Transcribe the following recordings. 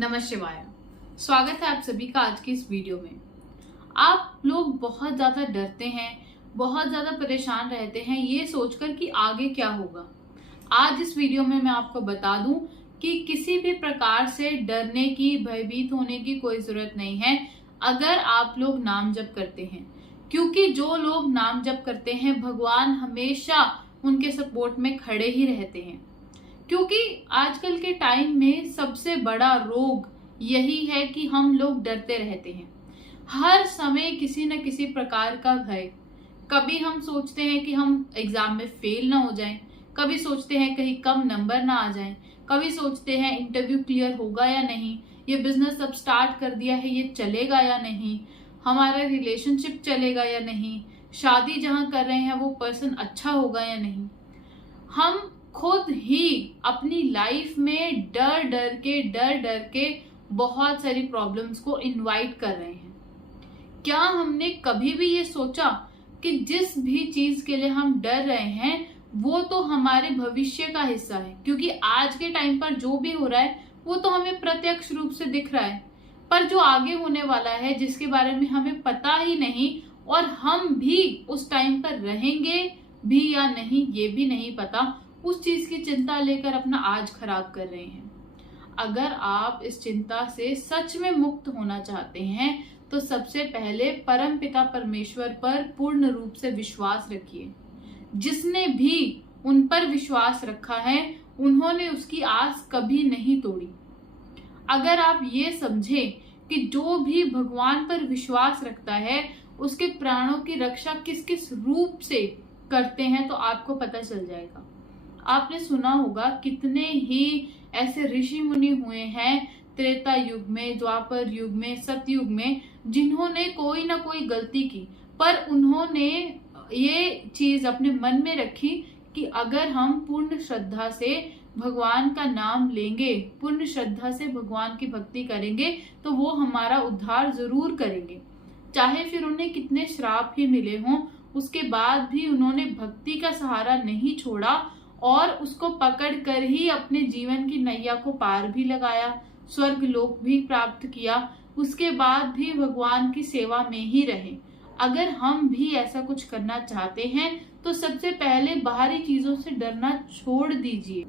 नमः शिवाय। स्वागत है आप सभी का आज की इस वीडियो में। आप लोग बहुत ज्यादा डरते हैं, बहुत ज्यादा परेशान रहते हैं ये सोचकर कि आगे क्या होगा। आज इस वीडियो में मैं आपको बता दूं कि किसी भी प्रकार से डरने की, भयभीत होने की कोई जरूरत नहीं है अगर आप लोग नाम जप करते हैं। क्योंकि जो लोग नाम जप करते हैं भगवान हमेशा उनके सपोर्ट में खड़े ही रहते हैं। क्योंकि आजकल के टाइम में सबसे बड़ा रोग यही है कि हम लोग डरते रहते हैं। हर समय किसी न किसी प्रकार का भय। कभी हम सोचते हैं कि हम एग्जाम में फेल ना हो जाएं, कभी सोचते हैं कहीं कम नंबर ना आ जाएं, कभी सोचते हैं इंटरव्यू क्लियर होगा या नहीं, ये बिजनेस अब स्टार्ट कर दिया है ये चलेगा या नहीं, हमारा रिलेशनशिप चलेगा या नहीं, शादी जहां कर रहे हैं वो पर्सन अच्छा होगा या नहीं। हम खुद ही अपनी लाइफ में डर डर के बहुत सारी प्रॉब्लम्स को इनवाइट कर रहे हैं। क्या हमने कभी भी ये सोचा कि जिस भी चीज के लिए हम डर रहे हैं वो तो हमारे भविष्य का हिस्सा है। क्योंकि आज के टाइम पर जो भी हो रहा है वो तो हमें प्रत्यक्ष रूप से दिख रहा है, पर जो आगे होने वाला है जिसके बारे में हमें पता ही नहीं और हम भी उस टाइम पर रहेंगे भी या नहीं ये भी नहीं पता, उस चीज की चिंता लेकर अपना आज खराब कर रहे हैं। अगर आप इस चिंता से सच में मुक्त होना चाहते हैं तो सबसे पहले परम पिता परमेश्वर पर पूर्ण रूप से विश्वास रखिए। जिसने भी उन पर विश्वास रखा है उन्होंने उसकी आस कभी नहीं तोड़ी। अगर आप ये समझें कि जो भी भगवान पर विश्वास रखता है उसके प्राणों की रक्षा किस किस रूप से करते हैं तो आपको पता चल जाएगा। आपने सुना होगा कितने ही ऐसे ऋषि मुनि हुए हैं त्रेता युग में, द्वापर युग में, सतयुग में, जिन्होंने कोई ना कोई गलती की, पर उन्होंने ये चीज अपने मन में रखी कि अगर हम पूर्ण श्रद्धा से भगवान का नाम लेंगे, पूर्ण श्रद्धा से भगवान की भक्ति करेंगे तो वो हमारा उद्धार जरूर करेंगे। चाहे फिर उन्हें कितने श्राप ही मिले हों, उसके बाद भी उन्होंने भक्ति का सहारा नहीं छोड़ा और उसको पकड़ कर ही अपने जीवन की नैया को पार भी लगाया, स्वर्ग लोक भी प्राप्त किया, उसके बाद भी भगवान की सेवा में ही रहे। अगर हम भी ऐसा कुछ करना चाहते हैं तो सबसे पहले बाहरी चीजों से डरना छोड़ दीजिए।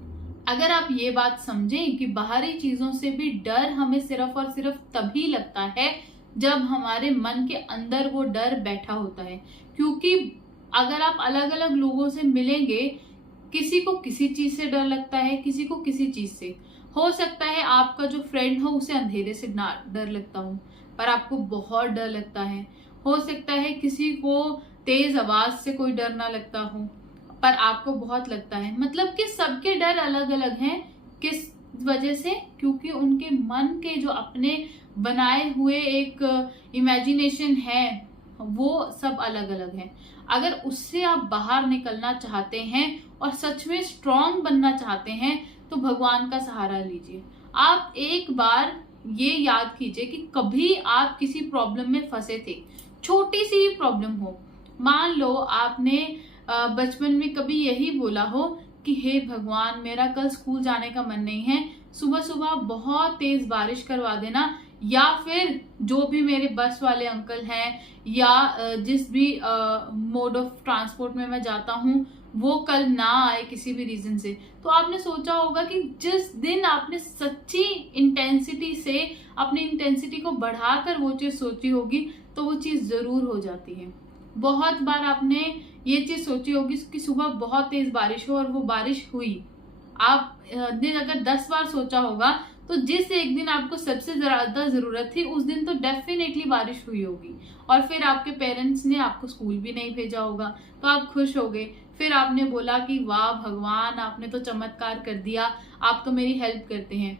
अगर आप ये बात समझें कि बाहरी चीजों से भी डर हमें सिर्फ और सिर्फ तभी लगता है जब हमारे मन के अंदर वो डर बैठा होता है। क्योंकि अगर आप अलग अलग लोगों से मिलेंगे, किसी को किसी चीज से डर लगता है, किसी को किसी चीज से। हो सकता है आपका जो फ्रेंड हो उसे अंधेरे से डर लगता हो पर आपको बहुत डर लगता है। हो सकता है किसी को तेज आवाज से कोई डर ना लगता हो पर आपको बहुत लगता है। मतलब कि सबके डर अलग अलग हैं। किस वजह से? क्योंकि उनके मन के जो अपने बनाए हुए एक इमेजिनेशन है वो सब अलग अलग है। अगर उससे आप बाहर निकलना चाहते हैं और सच में स्ट्रांग बनना चाहते हैं तो भगवान का सहारा लीजिए। आप एक बार ये याद कीजिए कि कभी आप किसी प्रॉब्लम में फंसे थे, छोटी सी प्रॉब्लम हो। मान लो आपने बचपन में कभी यही बोला हो कि हे भगवान मेरा कल स्कूल जाने का मन नहीं है, सुबह सुबह बहुत तेज बारिश करवा देना, या फिर जो भी मेरे बस वाले अंकल हैं या जिस भी मोड ऑफ ट्रांसपोर्ट में मैं जाता हूँ वो कल ना आए किसी भी रीजन से। तो आपने सोचा होगा कि जिस दिन आपने सच्ची इंटेंसिटी से अपनी इंटेंसिटी को बढ़ाकर वो चीज सोची होगी तो वो चीज जरूर हो जाती है। बहुत बार आपने ये चीज सोची होगी कि सुबह बहुत तेज बारिश हो और वो बारिश हुई। आप दिन अगर 10 बार सोचा होगा तो जिस एक दिन आपको सबसे ज्यादा जरूरत थी उस दिन तो डेफिनेटली बारिश हुई होगी। और फिर आपके पेरेंट्स ने आपको स्कूल भी नहीं भेजा होगा तो आप खुश हो गए। फिर आपने बोला कि वाह भगवान आपने तो चमत्कार कर दिया, आप तो मेरी हेल्प करते हैं।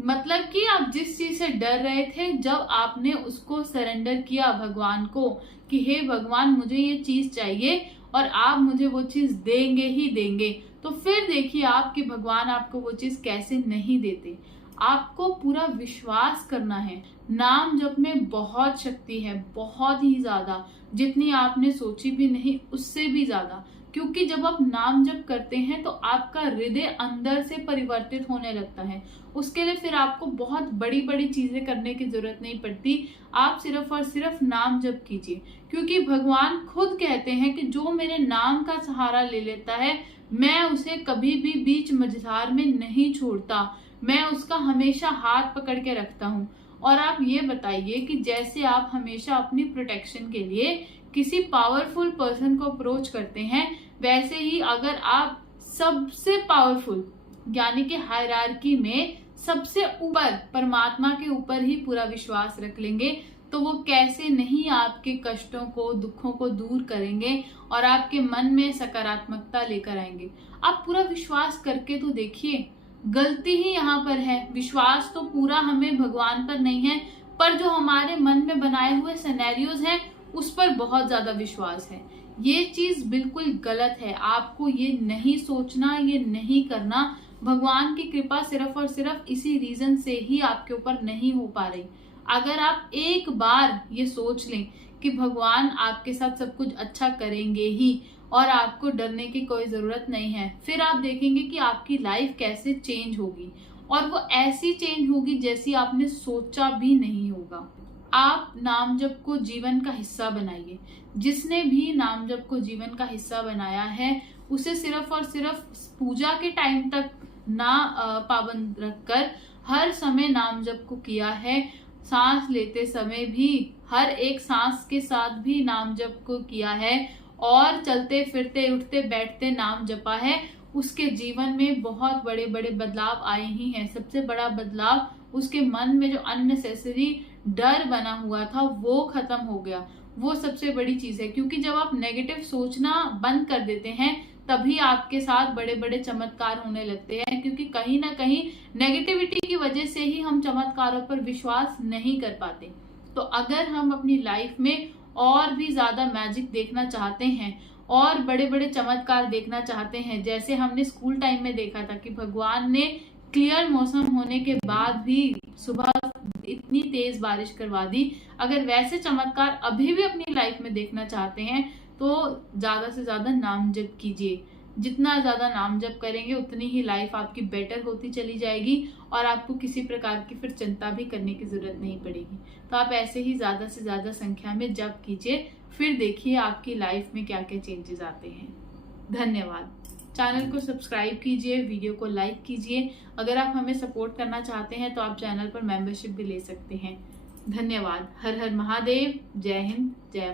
मतलब कि आप जिस चीज से डर रहे थे जब आपने उसको सरेंडर किया भगवान को कि हे भगवान मुझे ये चीज चाहिए और आप मुझे वो चीज देंगे ही देंगे, तो फिर देखिए आप कि भगवान आपको वो चीज कैसे नहीं देते। आपको पूरा विश्वास करना है। नाम जप में बहुत शक्ति है, बहुत ही ज्यादा, जितनी आपने सोची भी नहीं उससे भी ज्यादा। क्योंकि जब आप नाम जप करते हैं तो आपका हृदय अंदर से परिवर्तित होने लगता है। उसके लिए फिर आपको बहुत बड़ी बड़ी चीजें करने की जरूरत नहीं पड़ती। आप सिर्फ और सिर्फ नाम जप कीजिए, क्योंकि भगवान खुद कहते हैं कि जो मेरे नाम का सहारा ले लेता है मैं उसे कभी भी बीच मझधार में नहीं छोड़ता, मैं उसका हमेशा हाथ पकड़ के रखता हूँ। और आप ये बताइए कि जैसे आप हमेशा अपनी प्रोटेक्शन के लिए किसी पावरफुल पर्सन को अप्रोच करते हैं, वैसे ही अगर आप सबसे पावरफुल यानी कि हायरार्की में सबसे ऊपर परमात्मा के ऊपर ही पूरा विश्वास रख लेंगे, तो वो कैसे नहीं आपके कष्टों को, दुखों को दूर करेंगे और आपके मन में सकारात्मकता लेकर आएंगे। आप पूरा विश्वास करके तो देखिए। गलती ही यहाँ पर है, विश्वास तो पूरा हमें भगवान पर नहीं है, पर जो हमारे मन में बनाए हुए सिनेरियोज हैं उस पर बहुत ज्यादा विश्वास है। ये चीज बिल्कुल गलत है। आपको ये नहीं सोचना, ये नहीं करना। भगवान की कृपा सिर्फ और सिर्फ इसी रीजन से ही आपके ऊपर नहीं हो पा रही। अगर आप एक बार ये सोच लें कि भगवान आपके साथ सब कुछ अच्छा करेंगे ही और आपको डरने की कोई जरूरत नहीं है, फिर आप देखेंगे कि आपकी लाइफ कैसे चेंज होगी, और वो ऐसी चेंज होगी जैसी आपने सोचा भी नहीं होगा। आप नाम जप को जीवन का हिस्सा बनाइए। जिसने भी नाम जप को जीवन का हिस्सा बनाया है उसे सिर्फ और सिर्फ पूजा के टाइम तक ना पाबंद रखकर हर समय नाम जप को किया है। सांस लेते समय भी हर एक सांस के साथ भी नाम जप को किया है, और चलते फिरते उठते बैठते नाम जपा है, उसके जीवन में बहुत बड़े बड़े बदलाव आए ही हैं। सबसे बड़ा बदलाव उसके मन में जो अननेसेसरी डर बना हुआ था वो खत्म हो गया। वो सबसे बड़ी चीज है, क्योंकि जब आप नेगेटिव सोचना बंद कर देते हैं तभी आपके साथ बड़े बड़े चमत्कार होने लगते हैं। क्योंकि कहीं ना कहीं नेगेटिविटी की वजह से ही हम चमत्कारों पर विश्वास नहीं कर पाते। तो अगर हम अपनी लाइफ में और भी ज्यादा मैजिक देखना चाहते हैं और बड़े बड़े चमत्कार देखना चाहते हैं, जैसे हमने स्कूल टाइम में देखा था कि भगवान ने क्लियर मौसम होने के बाद भी सुबह इतनी तेज बारिश करवा दी, अगर वैसे चमत्कार अभी भी अपनी लाइफ में देखना चाहते हैं तो ज्यादा से ज्यादा नाम जप कीजिए। जितना ज्यादा नाम जप करेंगे उतनी ही लाइफ आपकी बेटर होती चली जाएगी और आपको किसी प्रकार की फिर चिंता भी करने की जरूरत नहीं पड़ेगी। तो आप ऐसे ही ज्यादा से ज्यादा संख्या में जप कीजिए, फिर देखिए आपकी लाइफ में क्या क्या चेंजेस आते हैं। धन्यवाद। चैनल को सब्सक्राइब कीजिए, वीडियो को लाइक कीजिए। अगर आप हमें सपोर्ट करना चाहते हैं तो आप चैनल पर मेंबरशिप भी ले सकते हैं। धन्यवाद। हर हर महादेव। जय हिंद, जय